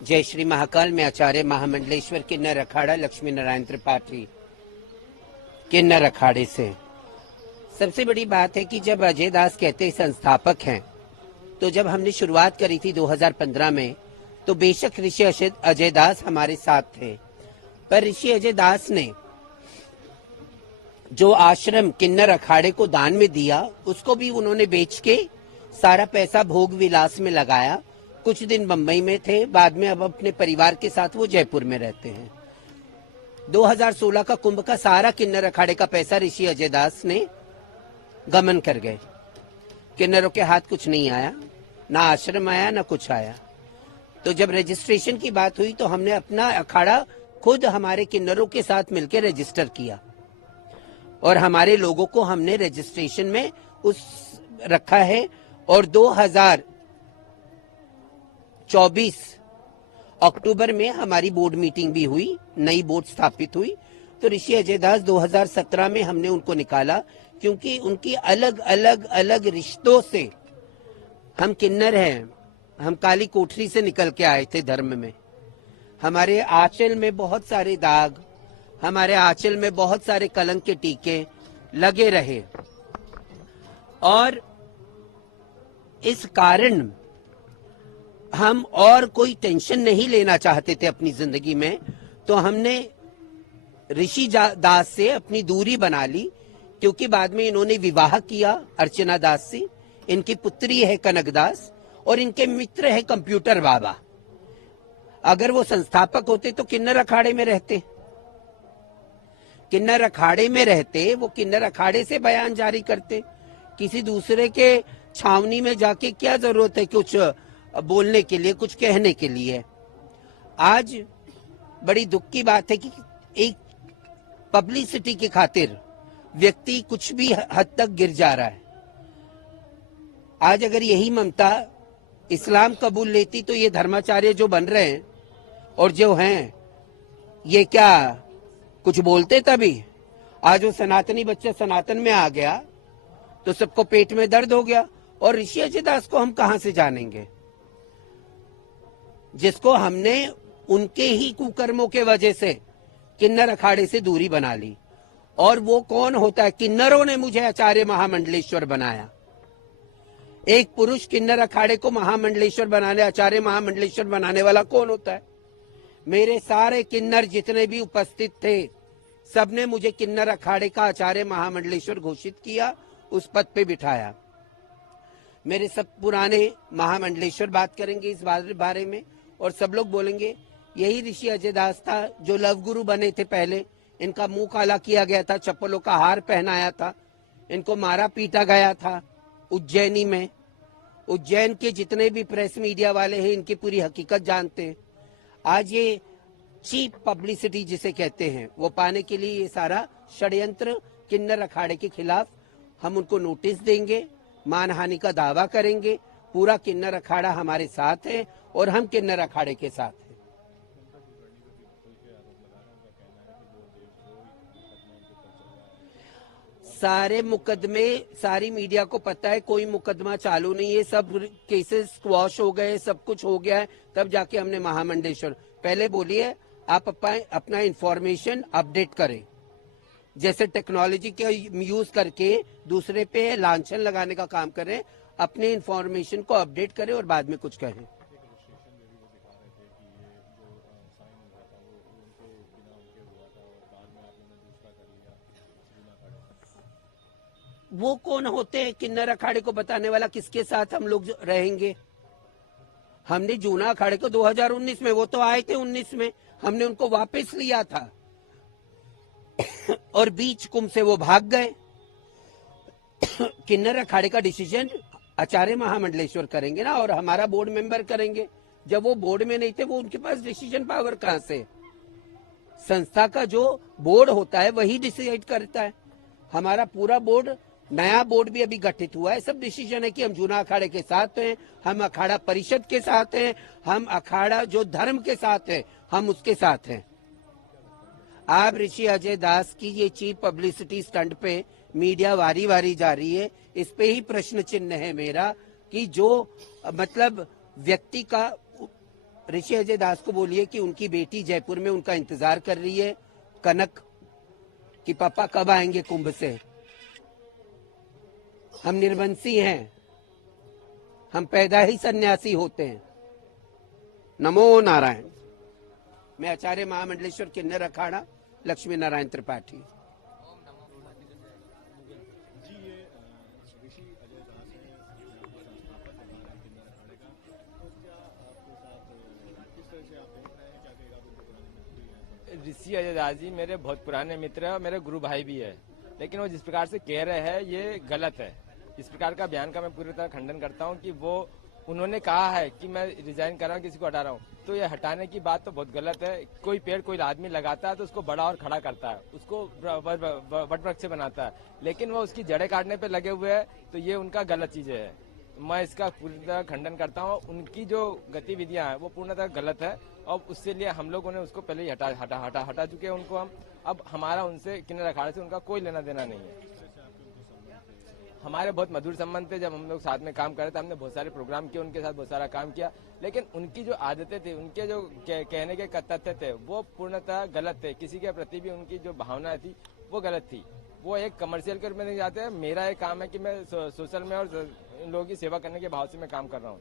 जय श्री महाकाल में आचार्य महामंडलेश्वर किन्नर अखाड़ा लक्ष्मी नारायण त्रिपाठी किन्नर अखाड़े से। सबसे बड़ी बात है कि जब अजय दास कहते संस्थापक हैं, तो जब हमने शुरुआत करी थी 2015 में, तो बेशक ऋषि अजय दास हमारे साथ थे, पर ऋषि अजय दास ने जो आश्रम किन्नर अखाड़े को दान में दिया, उसको भी उन्होंने बेच के सारा पैसा भोग विलास में लगाया। कुछ दिन बंबई में थे, बाद में अब अपने परिवार के साथ वो जयपुर में रहते हैं। 2016 का कुंभ का सारा किन्नर अखाड़े का पैसा ऋषि अजय दास ने गमन कर गए। किन्नरों के हाथ कुछ नहीं आया, ना आश्रम आया, ना कुछ आया। तो जब रजिस्ट्रेशन की बात हुई तो हमने अपना अखाड़ा खुद हमारे किन्नरों के साथ मिलकर रजिस्टर किया और हमारे लोगों को हमने रजिस्ट्रेशन में उस रखा है। और 2024 अक्टूबर में हमारी बोर्ड मीटिंग भी हुई, नई बोर्ड स्थापित हुई। तो ऋषि अजय दास 2017 में हमने उनको निकाला, क्योंकि उनकी अलग अलग रिश्तों से हम किन्नर हैं। हम काली कोठरी से निकल के आए थे धर्म में। हमारे आंचल में बहुत सारे दाग, हमारे आंचल में बहुत सारे कलंक के टीके लगे रहे, और इस कारण हम और कोई टेंशन नहीं लेना चाहते थे अपनी जिंदगी में। तो हमने ऋषि दास से अपनी दूरी बना ली, क्योंकि बाद में इन्होंने विवाह किया अर्चना दास से। इनकी पुत्री है कनक दास और इनके मित्र है कंप्यूटर बाबा। अगर वो संस्थापक होते तो किन्नर अखाड़े में रहते, किन्नर अखाड़े में रहते, वो किन्नर अखाड़े से बयान जारी करते। किसी दूसरे के छावनी में जाके क्या जरूरत है कुछ बोलने के लिए, कुछ कहने के लिए। आज बड़ी दुख की बात है कि एक पब्लिसिटी की खातिर व्यक्ति कुछ भी हद तक गिर जा रहा है। आज अगर यही ममता इस्लाम कबूल लेती तो ये धर्माचार्य जो बन रहे हैं और जो हैं, ये क्या कुछ बोलते तभी? आज वो सनातनी बच्चा सनातन में आ गया तो सबको पेट में दर्द हो गया। और ऋषि अजय दास को हम कहां से जानेंगे, जिसको हमने उनके ही कुकर्मों के वजह से किन्नर अखाड़े से दूरी बना ली। और वो कौन होता है? किन्नरों ने मुझे आचार्य महामंडलेश्वर बनाया। एक पुरुष किन्नर अखाड़े को महामंडलेश्वर बनाने, आचार्य महामंडलेश्वर बनाने वाला कौन होता है? मेरे सारे किन्नर जितने भी उपस्थित थे, सबने मुझे किन्नर अखाड़े का आचार्य महामंडलेश्वर घोषित किया, उस पद पे बिठाया। मेरे सब पुराने महामंडलेश्वर बात करेंगे इस बारे में, और सब लोग बोलेंगे यही ऋषि अजय दास था जो लव गुरु बने थे। पहले इनका मुंह काला किया गया था, चप्पलों का हार पहनाया था, इनको मारा पीटा गया था उज्जैनी में। उज्जैन के जितने भी प्रेस मीडिया वाले हैं, इनकी पूरी हकीकत जानते हैं। आज ये चीप पब्लिसिटी जिसे कहते हैं, वो पाने के लिए ये सारा षड्यंत्र किन्नर अखाड़े के खिलाफ हम उनको नोटिस देंगे, मानहानि का दावा करेंगे। पूरा किन्नर अखाड़ा हमारे साथ है और हम किन्नर अखाड़े के साथ हैं। सारे मुकदमे, सारी मीडिया को पता है, कोई मुकदमा चालू नहीं है, सब केसेस स्क्वॉश हो गए, सब कुछ हो गया है। तब जाके हमने महामंडलेश्वर, पहले बोलिए आप अपना इंफॉर्मेशन अपडेट करें। जैसे टेक्नोलॉजी का यूज करके दूसरे पे लांछन लगाने का काम करें, अपने इंफॉर्मेशन को अपडेट करें और बाद में कुछ कहें। वो कौन होते हैं किन्नर अखाड़े को बताने वाला? किसके साथ हम लोग रहेंगे? हमने जूना अखाड़े को 2019 में, वो तो आए थे 19 में, हमने उनको वापस लिया था और बीच कुंभ से वो भाग गए। किन्नर अखाड़े का डिसीजन आचार्य महामंडलेश्वर करेंगे ना, और हमारा बोर्ड मेंबर करेंगे। जब वो बोर्ड में नहीं थे, वो उनके पास डिसीजन पावर कहां से? संस्था का जो बोर्ड होता है वही डिसाइड करता है। हमारा पूरा बोर्ड, नया बोर्ड भी अभी गठित हुआ है, सब डिसीजन है कि हम जूना अखाड़े के साथ हैं, हम अखाड़ा परिषद के साथ हैं, हम अखाड़ा जो धर्म के साथ है हम उसके साथ हैं। आप ऋषि अजय दास की ये चीप पब्लिसिटी स्टंट पे मीडिया वारी वारी जा रही है, इस पे ही प्रश्न चिन्ह है मेरा कि जो मतलब व्यक्ति का ऋषि अजय दास को बोलिए कि उनकी बेटी जयपुर में उनका इंतजार कर रही है, कनक, कि पापा कब आएंगे कुंभ से। हम निर्वंशी हैं, हम पैदा ही सन्यासी होते हैं। नमो नारायण। मैं आचार्य महामंडलेश्वर किन्नर अखाड़ा लक्ष्मी नारायण त्रिपाठी। ऋषि अजय दास जी मेरे बहुत पुराने मित्र है और मेरे गुरु भाई भी है, लेकिन वो जिस प्रकार से कह रहे हैं ये गलत है। इस प्रकार का बयान का मैं पूरी तरह खंडन करता हूँ कि वो उन्होंने कहा है कि मैं रिजाइन कर रहा हूँ, किसी को हटा रहा हूँ, तो ये हटाने की बात तो बहुत गलत है। कोई पेड़ कोई आदमी लगाता है तो उसको बड़ा और खड़ा करता है, उसको वट वृक्ष बनाता है, लेकिन वो उसकी जड़ें काटने पे लगे हुए हैं, तो ये उनका गलत चीजें है। मैं इसका पूरी तरह खंडन करता हूँ। उनकी जो गतिविधियां हैं वो पूर्णतः गलत है और उससे लिए हम लोगों ने उसको पहले ही हटा चुके हैं उनको। हम अब हमारा उनसे किन्नर अखाड़े से उनका कोई लेना देना नहीं है। हमारे बहुत मधुर संबंध थे, जब हम लोग साथ में काम कर रहे थे, हमने बहुत सारे प्रोग्राम किए उनके साथ, बहुत सारा काम किया, लेकिन उनकी जो आदतें थी, उनके जो कहने के तथ्य थे वो पूर्णतः गलत थे। किसी के प्रति भी उनकी जो भावना थी वो गलत थी। वो एक कमर्शियल के रूप में नहीं जाते हैं। मेरा एक काम है कि मैं सोशल में और लोगों की सेवा करने के भाव से मैं काम कर रहा हूँ।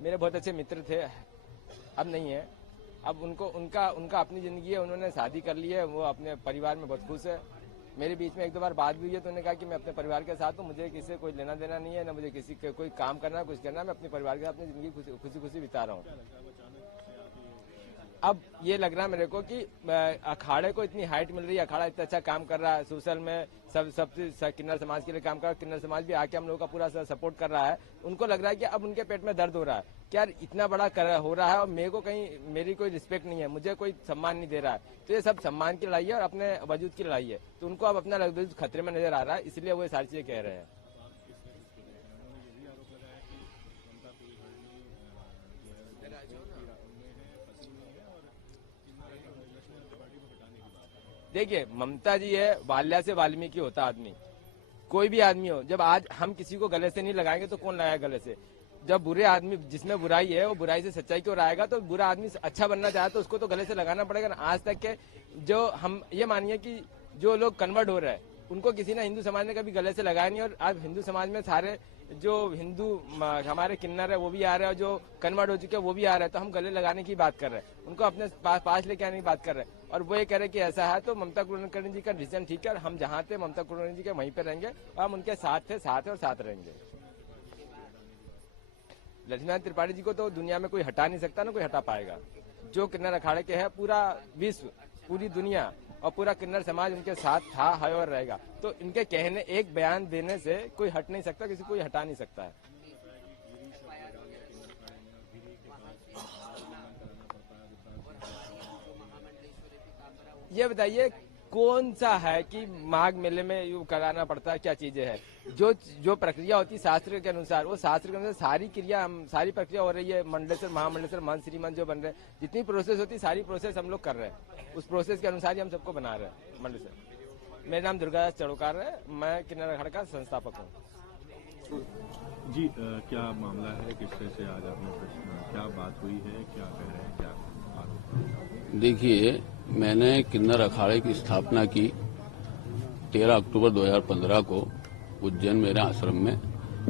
मेरे बहुत अच्छे मित्र थे, अब नहीं है। अब उनका अपनी जिंदगी है, उन्होंने शादी कर ली है, वो अपने परिवार में बहुत खुश है। मेरे बीच में एक दो बार बात भी हुई है तो उन्होंने कहा कि मैं अपने परिवार के साथ हूँ, मुझे किसी से कोई लेना देना नहीं है, ना मुझे किसी के कोई काम करना कुछ करना, मैं अपने परिवार के साथ अपनी जिंदगी खुशी बिता रहा हूँ। अब ये लग रहा है मेरे को कि अखाड़े को इतनी हाइट मिल रही है, अखाड़ा इतना अच्छा काम कर रहा है, सोशल में सब किन्नर समाज के लिए काम कर रहा है, किन्नर समाज भी आके हम लोगों का पूरा सपोर्ट कर रहा है। उनको लग रहा है कि अब उनके पेट में दर्द हो रहा है कि यार इतना बड़ा हो रहा है और मेरे को कहीं मेरी कोई रिस्पेक्ट नहीं है, मुझे कोई सम्मान नहीं दे रहा है। तो ये सब सम्मान की लड़ाई है और अपने वजूद की लड़ाई है। तो उनको अब अपना वजूद खतरे में नजर आ रहा है, इसलिए वो सारी चीजें कह रहे हैं। देखिए, ममता जी है, बाल्या से वाल्मीकि होता आदमी, कोई भी आदमी हो। जब आज हम किसी को गले से नहीं लगाएंगे तो कौन लगाएगा गले से? जब बुरे आदमी जिसमें बुराई है वो बुराई से सच्चाई की ओर आएगा, तो बुरा आदमी अच्छा बनना चाहे तो उसको तो गले से लगाना पड़ेगा ना। आज तक के जो हम ये मानिए कि जो लोग कन्वर्ट हो रहे हैं उनको किसी ने हिंदू समाज ने कभी गले से लगाया नहीं, और आज हिंदू समाज में सारे जो हिंदू हमारे किन्नर है वो भी आ रहे हैं और जो कन्वर्ट हो चुके हैं वो भी आ रहे हैं। तो हम गले लगाने की बात कर रहे हैं, उनको अपने पास लेके आने की बात कर रहे हैं, और वो ये कह रहे हैं कि ऐसा है। तो ममता कुलकर्णी जी का डिसीजन ठीक है, और हम जहाँ थे ममता कुलकर्णी जी के वहीं पे रहेंगे और हम उनके साथ थे, साथ है और साथ रहेंगे। लक्ष्मीनारायण त्रिपाठी जी को तो दुनिया में कोई हटा नहीं सकता, ना कोई हटा पाएगा। जो किन्नर अखाड़े के है, पूरा विश्व, पूरी दुनिया और पूरा किन्नर समाज उनके साथ था, है और रहेगा। तो इनके कहने, एक बयान देने से कोई हट नहीं सकता, किसी कोई हटा नहीं सकता है। ये बताइए कौन सा है कि माघ मेले में यू कराना पड़ता है, क्या चीजें है? जो प्रक्रिया होती है शास्त्र के अनुसार, वो शास्त्र के अनुसार सारी प्रक्रिया हो रही है। मंडलेश्वर महामंडलेश्वर महंत श्रीमंत जो बन रहे हैं, जितनी प्रोसेस होती है सारी प्रोसेस हम लोग कर रहे हैं। उस प्रोसेस के अनुसार ही हम सबको बना रहे हैं मंडलेश्वर। मेरा नाम दुर्गादास चड़ोकार है, मैं किन्नर अखाड़े का संस्थापक हूँ। जी, क्या मामला है, किस तरह से आज आपने प्रश्न, क्या बात हुई है, क्या कह रहे हैं, क्या आरोप? देखिए, मैंने किन्नर अखाड़े की स्थापना की 13 अक्टूबर 2015 को उज्जैन मेरे आश्रम में,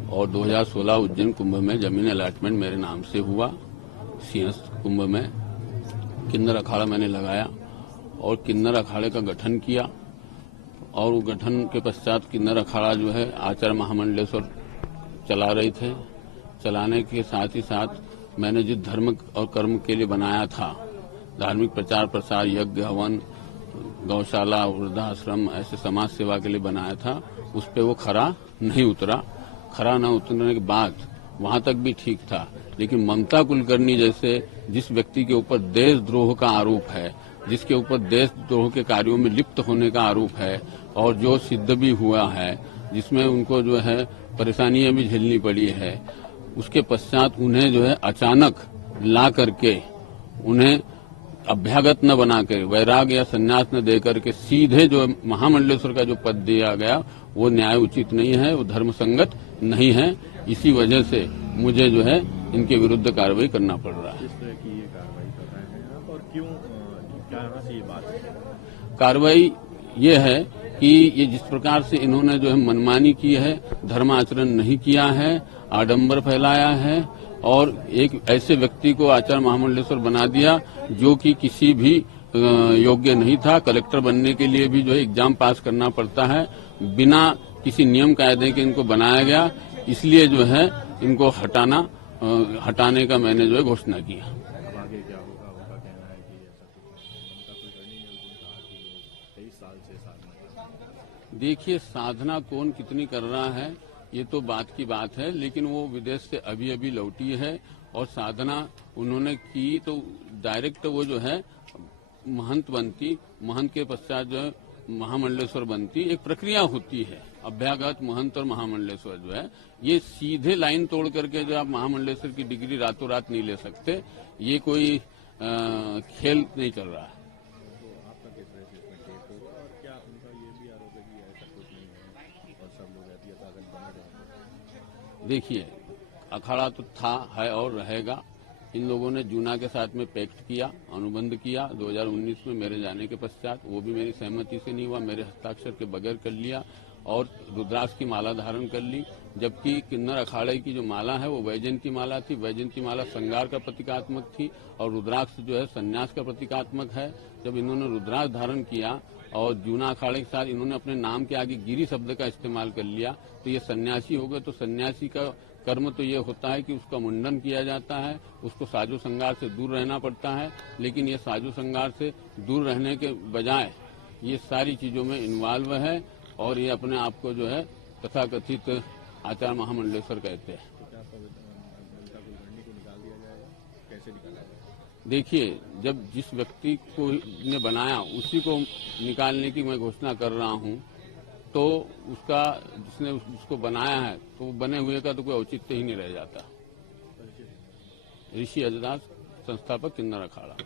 और 2016 उज्जैन कुंभ में जमीन अलॉटमेंट मेरे नाम से हुआ। सिंहस्थ कुंभ में किन्नर अखाड़ा मैंने लगाया और किन्नर अखाड़े का गठन किया, और वो गठन के पश्चात किन्नर अखाड़ा जो है आचार्य महामंडलेश्वर चला रहे थे। चलाने के साथ ही साथ मैंने जिस धर्म और कर्म के लिए बनाया था, धार्मिक प्रचार प्रसार, यज्ञ हवन, गौशाला, वृद्धाश्रम, ऐसे समाज सेवा के लिए बनाया था, उस पे वो खरा नहीं उतरा। खरा न उतरने के बाद वहां तक भी ठीक था, लेकिन ममता कुलकर्णी जैसे जिस व्यक्ति के ऊपर देशद्रोह का आरोप है, जिसके ऊपर देशद्रोह के कार्यों में लिप्त होने का आरोप है, और जो सिद्ध भी हुआ है, जिसमें उनको जो है परेशानियां भी झेलनी पड़ी है, उसके पश्चात उन्हें जो है अचानक ला करके उन्हें अभ्यागत न बनाकर, वैराग या संन्यास न देकर के सीधे जो महामंडलेश्वर का जो पद दिया गया, वो न्याय उचित नहीं है, वो धर्म संगत नहीं है। इसी वजह से मुझे जो है इनके विरुद्ध कार्रवाई करना पड़ रहा है। किस तरह की ये कार्रवाई कर रहे हैं आप और क्यों क्या से ये बात है? कार्रवाई ये है कि ये जिस प्रकार से इन्होंने जो है मनमानी की है, धर्माचरण नहीं किया है, आडंबर फैलाया है और एक ऐसे व्यक्ति को आचार्य महामंडलेश्वर बना दिया जो कि किसी भी योग्य नहीं था। कलेक्टर बनने के लिए भी जो है एग्जाम पास करना पड़ता है, बिना किसी नियम कायदे के इनको बनाया गया। इसलिए जो है इनको हटाने का मैंने जो है घोषणा किया। अब आगे क्या होगा? उनका कहना है कि ऐसा कुछ ममता कुलकर्णी ने उस दिन कहा कि वो 23 साल से साधना कर रहे हैं। देखिए, साधना कौन कितनी कर रहा है ये तो बात की बात है, लेकिन वो विदेश से अभी अभी लौटी है और साधना उन्होंने की तो डायरेक्ट वो जो है महंत बनती, महंत के पश्चात जो है महामंडलेश्वर बनती। एक प्रक्रिया होती है, अभ्यागत महंत और महामंडलेश्वर जो है ये सीधे लाइन तोड़ करके जो आप महामंडलेश्वर की डिग्री रातों रात नहीं ले सकते। ये कोई खेल नहीं चल रहा है। तो आपका किस तरह से इसमें टेक होगा और क्या उनका ये भी आरोप है कि ऐसा कुछ नहीं है और सब लोग एहतियातन बने रहते? देखिए, अखाड़ा तो था, है और रहेगा। इन लोगों ने जूना के साथ में पैक्ट किया, अनुबंध किया 2019 में मेरे जाने के पश्चात। वो भी मेरी सहमति से नहीं हुआ, मेरे हस्ताक्षर के बगैर कर लिया और रुद्राक्ष की माला धारण कर ली। जबकि किन्नर अखाड़े की जो माला है वो वैजयंती माला थी। वैजयंती माला श्रृंगार का प्रतीकात्मक थी और रुद्राक्ष जो है संन्यास का प्रतीकात्मक है। जब इन्होंने रुद्राक्ष धारण किया और जूना अखाड़े के साथ इन्होंने अपने नाम के आगे गिरी शब्द का इस्तेमाल कर लिया तो ये सन्यासी हो गए। तो सन्यासी का कर्म तो ये होता है कि उसका मुंडन किया जाता है, उसको साजो श्रृंगार से दूर रहना पड़ता है। लेकिन ये साजो श्रृंगार से दूर रहने के बजाय ये सारी चीजों में इन्वॉल्व है और ये अपने आप को जो है तथाकथित आचार्य महामंडलेश्वर कहते हैं। तो क्या ममता कुलकर्णी को निकाल दिया जाएगा? कैसे निकाला जाएगा? देखिए, जब जिस व्यक्ति को ने बनाया उसी को निकालने की मैं घोषणा कर रहा हूं तो उसका जिसने उसको बनाया है तो बने हुए का तो कोई औचित्य ही नहीं रह जाता। ऋषि अजदास, संस्थापक किन्नर अखाड़ा।